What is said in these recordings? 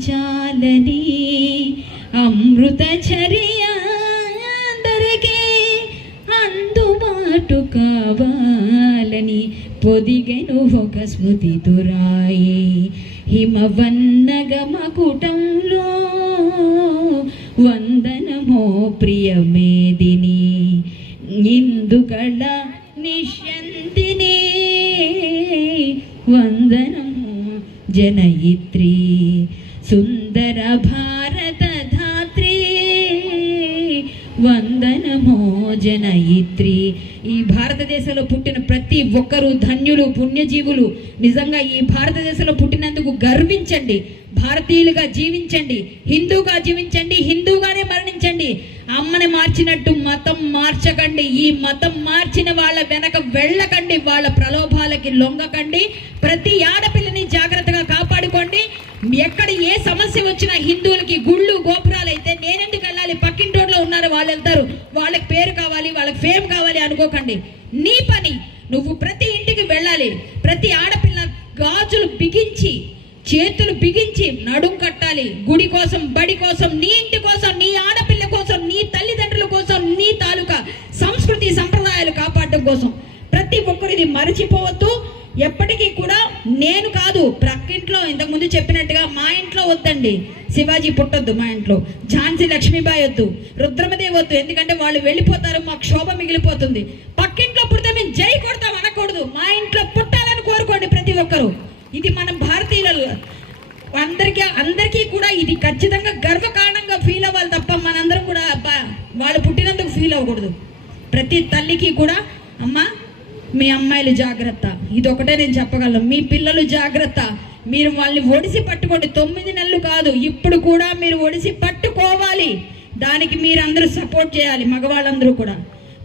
పంచాలని అమృత చర్య అందరికీ అందుబాటు కావాలని పొదిగెను ఒక స్మృతి తురాయి హిమవన్నగమకుటంలో వందనమో ప్రియమేదిని ఇందుకళ నిశ్యంతిని వందనమో జనయిత్రి సుందర భారత ధాత్రి వందనమో జనయిత్రి. ఈ భారతదేశంలో పుట్టిన ప్రతి ఒక్కరూ ధన్యులు, పుణ్యజీవులు. నిజంగా ఈ భారతదేశంలో పుట్టినందుకు గర్వించండి, భారతీయులుగా జీవించండి, హిందూగా జీవించండి, హిందూగానే మరణించండి. అమ్మని మార్చినట్టు మతం మార్చకండి. ఈ మతం మార్చిన వాళ్ళ వెనక వెళ్ళకండి, వాళ్ళ ప్రలోభాలకి లొంగకండి. ప్రతి ఆడపిల్లని జాగ్రత్తగా కాపాడుకోండి. ఎక్కడ ఏ సమస్య వచ్చినా హిందువులకి గుళ్ళు గోపురాలు అయితే నేనెందుకు వెళ్ళాలి, పక్కింటోట్లో ఉన్నారు వాళ్ళు వెళ్తారు, వాళ్ళకి పేరు కావాలి, వాళ్ళకి ఫేమ్ కావాలి అనుకోకండి. నీ పని నువ్వు ప్రతి ఇంటికి వెళ్ళాలి. ప్రతి ఆడపిల్ల గాజులు బిగించి, చేతులు బిగించి నడుం కట్టాలి. గుడి కోసం, బడి కోసం, నీ ఇంటి కోసం, నీ ఆడపిల్ల కోసం, నీ తల్లిదండ్రుల కోసం, నీ తాలూకా సంస్కృతి సంప్రదాయాలు కాపాడడం కోసం ప్రతి ఒక్కరు ఇది మరచిపోవద్దు. ఎప్పటికీ కూడా నేను కాదు, ప్రక్కింట్లో ఇంతకుముందు చెప్పినట్టుగా మా ఇంట్లో వద్దండి, శివాజీ పుట్టొద్దు, మా ఇంట్లో ఝాన్సీ లక్ష్మీబాయి వద్దు, రుద్రమదేవి వద్దు, ఎందుకంటే వాళ్ళు వెళ్ళిపోతారు, మాకు శోభ మిగిలిపోతుంది. పక్కింట్లో పుడితే మేము జై కొడతాం అనకూడదు, మా ఇంట్లో పుట్టాలని కోరుకోండి ప్రతి ఒక్కరు. ఇది మనం భారతీయులు అందరికీ కూడా ఇది ఖచ్చితంగా గర్వకారణంగా ఫీల్ అవ్వాలి తప్ప మనందరం కూడా వాళ్ళు పుట్టినందుకు ఫీల్ అవ్వకూడదు. ప్రతి తల్లికి కూడా అమ్మ మీ అమ్మాయిలు జాగ్రత్త, ఇది ఒకటే నేను చెప్పగలను. మీ పిల్లలు జాగ్రత్త, మీరు వాళ్ళని ఒడిసి పట్టుకోండి. 9 నెలలు కాదు, ఇప్పుడు కూడా మీరు ఒడిసి పట్టుకోవాలి. దానికి మీరందరూ సపోర్ట్ చేయాలి, మగవాళ్ళందరూ కూడా.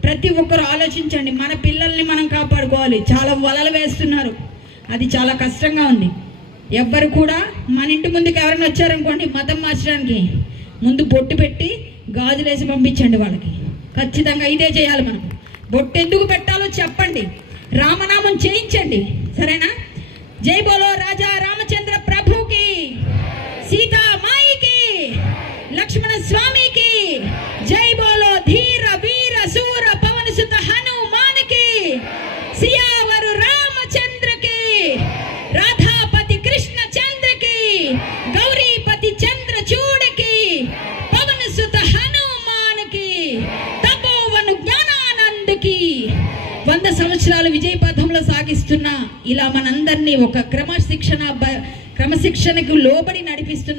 ప్రతి ఒక్కరు ఆలోచించండి, మన పిల్లల్ని మనం కాపాడుకోవాలి. చాలా వలలు వేస్తున్నారు, అది చాలా కష్టంగా ఉంది. ఎవ్వరు కూడా మన ఇంటి ముందుకు ఎవరైనా వచ్చారనుకోండి మతం మార్చడానికి, ముందు బొట్టు పెట్టి గాజులేసి పంపించండి వాళ్ళకి. ఖచ్చితంగా ఇదే చేయాలి మనం. బొట్టు ఎందుకు పెట్టాలో చెప్పండి, రామనామం చేయించండి, సరేనా? జై బోలో రాజా రామచంద్ర ప్రభుకి, సీతామాయికి, లక్ష్మణ స్వామికి, జై బోలో ధీర వీర శూర పవన సుత హనుమానికి, సియావరు రామచంద్రకి, రాధాపతి కృష్ణ చంద్రకి, గౌరీపతి చంద్ర చూడకి, పవన సుత హనుమానికి, తపోవను జ్ఞానానందకి. 100 సంవత్సరాలు విజయ పథంలో సాగిస్తున్న ఇలా మనందరినీ ఒక క్రమశిక్షణకు లోబడి నడిపిస్తున్న